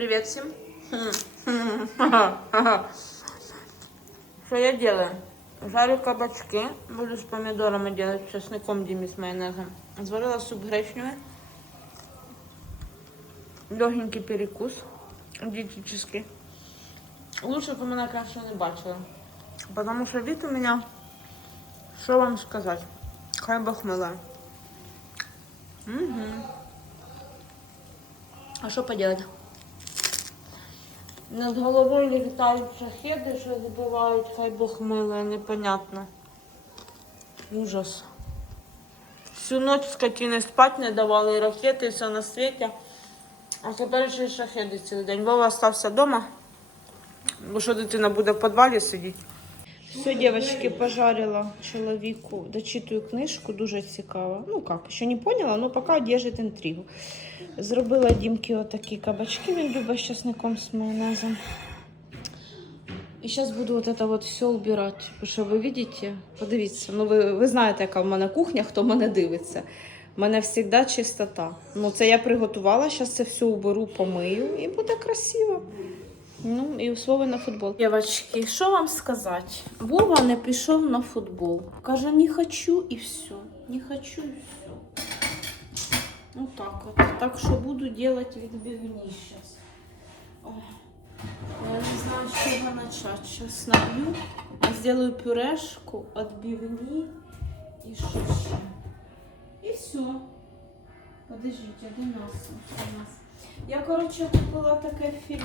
Привет всем. Что я делаю? Жарю кабачки, буду с помидорами делать, с чесноком Диме с майонезом. Зварила суп гречневый. Легенький перекус, диетический. Лучше бы мене, конечно, не бачила. Потому что вид у меня, что вам сказать, хай бог милая. Угу. А що поделать? Над головою літають шахеди, що збивають, хай Бог миле, непонятно. Ужас. Всю ночь не спать не давали, ракети, все на світі. А тепер ще й цілий день. Вова залишився вдома, бо що дитина буде в підвалі сидіти. Все, девочки, пожарила чоловіку, дочитую книжку, дуже цікаво. Ну як, ще не поняла, але поки держить інтригу. Зробила Дімки отакі кабачки, він любить з часником з майонезом. І зараз буду вот это вот все убирати. Що ви бачите, подивіться, ну ви, ви знаєте, яка в мене кухня, хто мене дивиться. У мене завжди чистота. Ну, це я приготувала, зараз це все уберу, помию і буде красиво. Ну, і условия на футбол. Дівчатки, що вам сказати? Вова не пішов на футбол. Каже, не хочу і все. Не хочу і все. Ну так вот. Так что буду делать відбивні. Ой, Я не знаю, с чего начать. Сейчас набью, сделаю пюрешку, отбивни и что еще. И все. Мясо? Где мясо? Я, короче, купила такое филе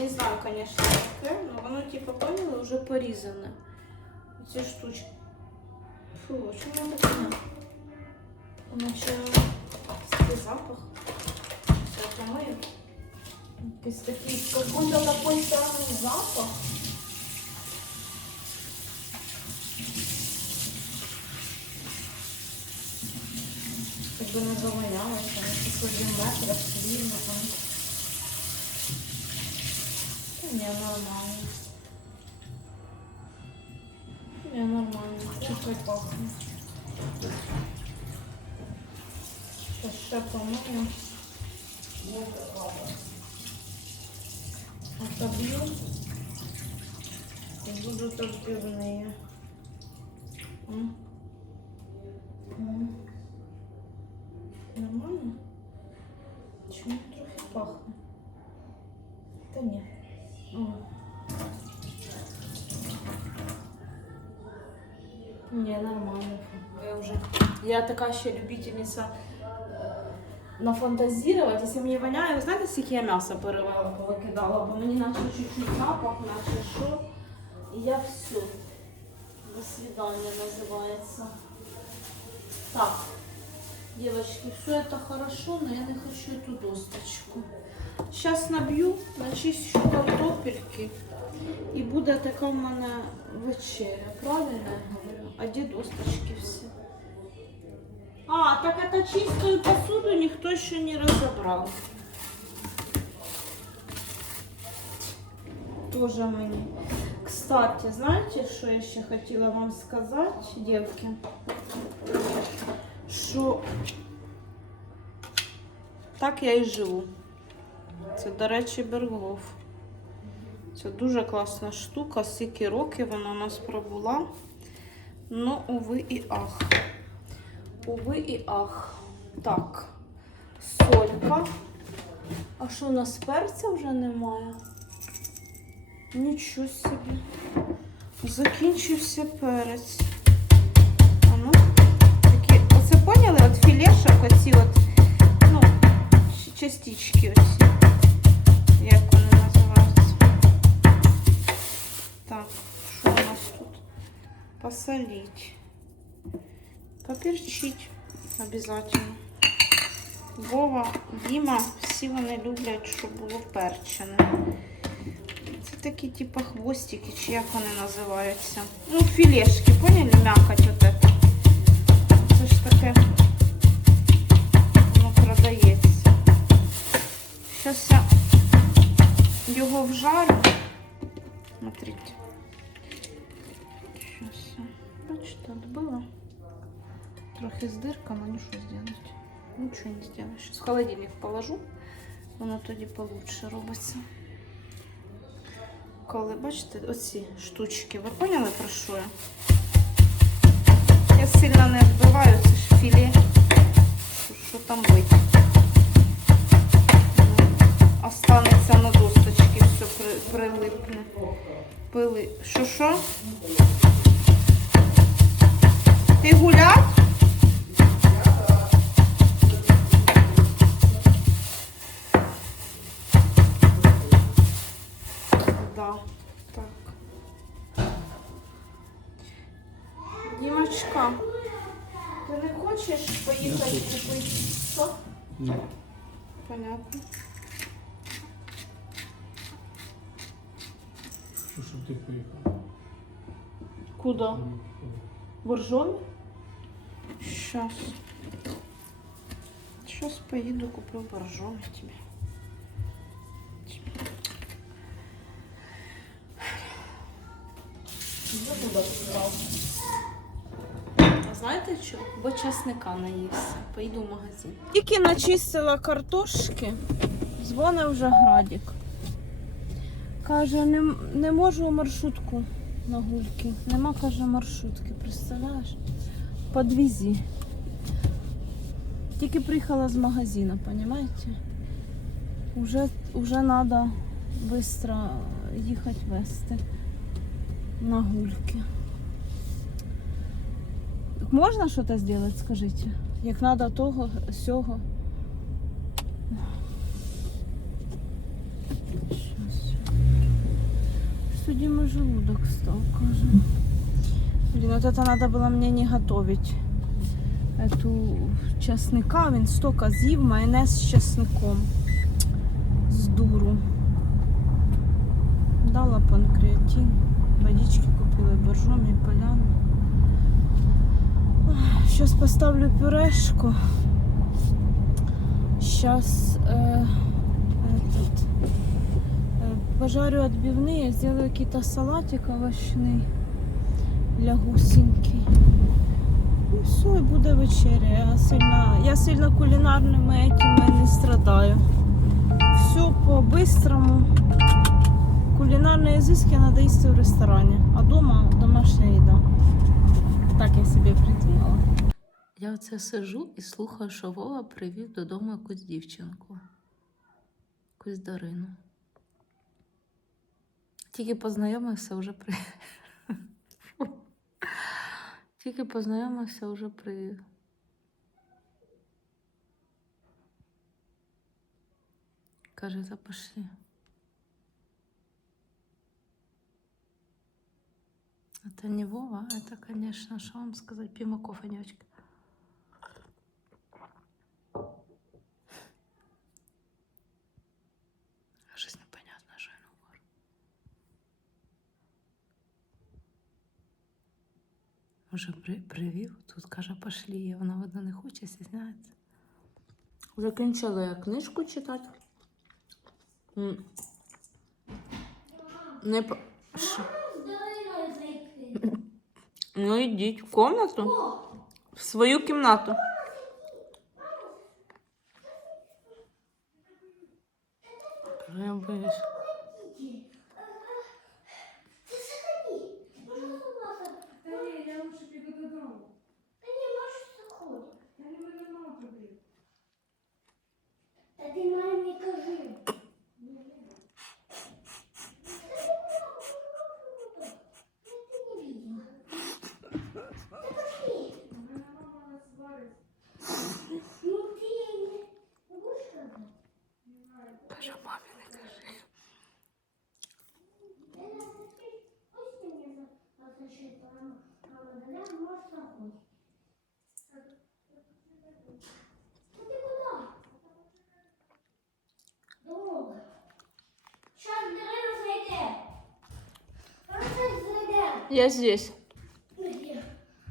Сейчас. Я не знаю, конечно, какое, но оно, типа, поняла, уже порезано. Эти штучки. Фу, а что оно такое? Наче такий запах. Все помию. Якийсь такий, какой-то такой странный запах. Как бы не завонялось, там якісь один метр, свіжо там. Та ні, нормально. Ні, нормально. Чуть пахне. Сейчас ще помию. Отобью. И будут отбивные. М. М. Нормально? Чому трохи пахне? Та ні. О. Не, нормально. Я уже... Я такая ще любительница нафантазировать. Если мені воняє, ви знаєте, скільки я м'яса перевела, повикидала, бо мені наче чуть-чуть запах, наче що. І я все. До свидания називається. Так, девочки, все это хорошо, но я не хочу эту досточку. Сейчас наб'ю, начищу картопельки. І буде така в мене вечеря. Правильно я говорю? А де досточки всі? А, так это чистую посуду никто еще не разобрал. Тоже мне. Кстати, знаете, что я еще хотела вам сказать, девки? Що так я і живу. Це, до речі, Бергоф. Це дуже класна штука, скільки років вона у нас пробула. Ну, уви і ах. Уви і ах. Так, солька. А що у нас перця вже немає? Нічого собі. Закінчився перець. А ну, такі, оце поняли? От філешок, оці от, ну, частички оці. Як Посолить. Поперчить обязательно. Вова, Діма, всі вони люблять, щоб було перчене. Це такі типу хвостики, чи як вони називаються. Ну, філешки, поняли, м'якоть от это. Це ж таке воно продається. Зараз я його вжарю. Смотрите. Бачите, отбила. Трохи з дирками, ну що зробити. Нічого не зробиш. З холодильник положу, воно тоді получше робиться. Коли, бачите, оці штучки, ви поняли про що я? Я сильно не вбиваю, це ж філе. Що, там бить? Ну, Останеться на досточці, все при, прилипне. Пили. Що що? Ти гулять? Да, так. Дімочка, ти не хочеш поїхати купити? Що? Ні. Понятно. Що, щоб ти поїхав? Куда? Боржомі? Сейчас. Сейчас поеду куплю боржоми тебе. А знаєте що? Бо часника наївся. Поїду в магазин. Тільки начистила картошки, дзвонить вже градік. Каже, не, не можу маршрутку на гульки. Нема, каже, маршрутки, представляєш? Подвізі. Тільки приїхала з магазину, понимаете? Уже, уже надо быстро їхати вести на гульки. Можна щось зробити, скажіть? Як надо того, сього. Судьи желудок стал, каже. Блин, вот это надо было мне не готовить. Эту чесника, він столько з'їв, майонез з чесником. З дуру. Дала панкреатин. Водички купила боржомі, поляну. Сейчас поставлю пюрешку. Сейчас э, этот, э, пожарю отбивные, сделаю какие-то салатик овощный для гусінки. І все, і буде вечеря. Я сильно, я сильно кулінарними этими не страдаю. Все по-бистрому. Кулінарні изыски надо їсти в ресторані, а дома домашня їда. Так я собі придумала. Я оце сижу і слухаю, що Вова привів додому якусь дівчинку. Якусь Дарину. Тільки познайомився, вже при. Тільки познайомився, вже привів. Каже, та пошли. Это не Вова, это, конечно, что вам сказать, Пимаков, Анечка. При, привів, тут каже, пошлі, вона видно не хоче, стісняється. Закінчила я книжку читати. Не по... Ну йдіть в комнату. В свою кімнату. Я боюсь. я здесь.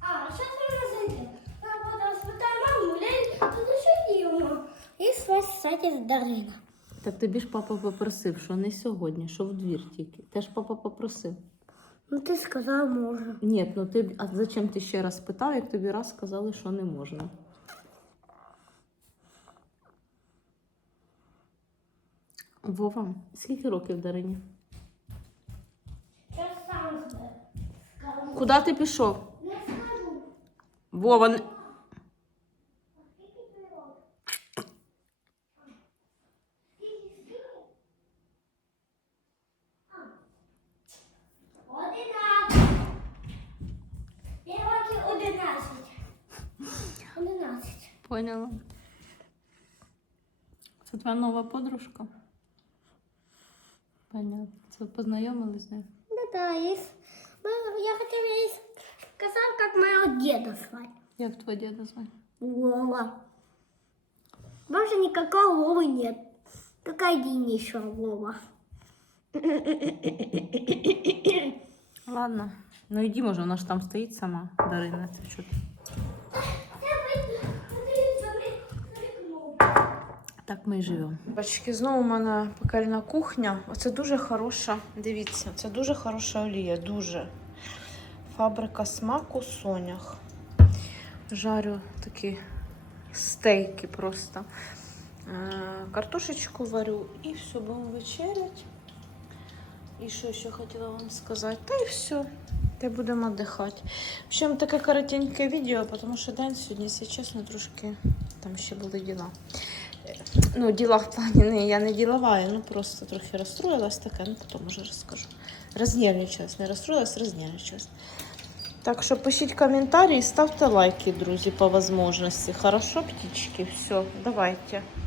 А, сейчас она зайдет. Нам потом спитає маму, Ляль, то що діло? І сосати з Дарина. Так тобі ж папа попросив, що не сьогодні, що в двір тільки. Теж папа попросив. Ну ти сказав, можна. Ні, ну ти а зачем ти ще раз питав, як тобі раз сказали, що не можна. Вова, скільки років Дарині? Куди ти пішов? Не скажу. Вова, не- Одинадцять. Я років одинадцять. Одинадцять. поняла. Це твоя нова подружка? Понятно. Це познайомились з нею? Да-да, есть. Я хотела сказать, как моего деда звать. Як твого діда звати? Вова. Больше никакого Вовы нет. Только один еще Вова. Ладно. Ну йди, може, вона ж там стоїть сама, Дарина. Це що Так ми і живемо. Бачки, знову у мене пекельна кухня. Оце дуже хороша. Дивіться, це дуже хороша олія. Дуже. Фабрика смаку Сонях. Жарю такі стейки просто. Е, Картошечку варю і все, будемо вечерять. І що ще хотіла вам сказати? Та і все. Та будемо віддихати. В общем, таке коротеньке відео, тому що день сьогодні, якщо чесно, трошки там ще були діла. Ну, діла в плані не я не ділова, ну просто трохи розстроїлась таке, ну потім вже розкажу. Рознервничалась, не розстроїлась, рознервничалась. Так що пишіть коментарі і ставте лайки, друзі, по можливості. Хорошо, птички? Все, давайте.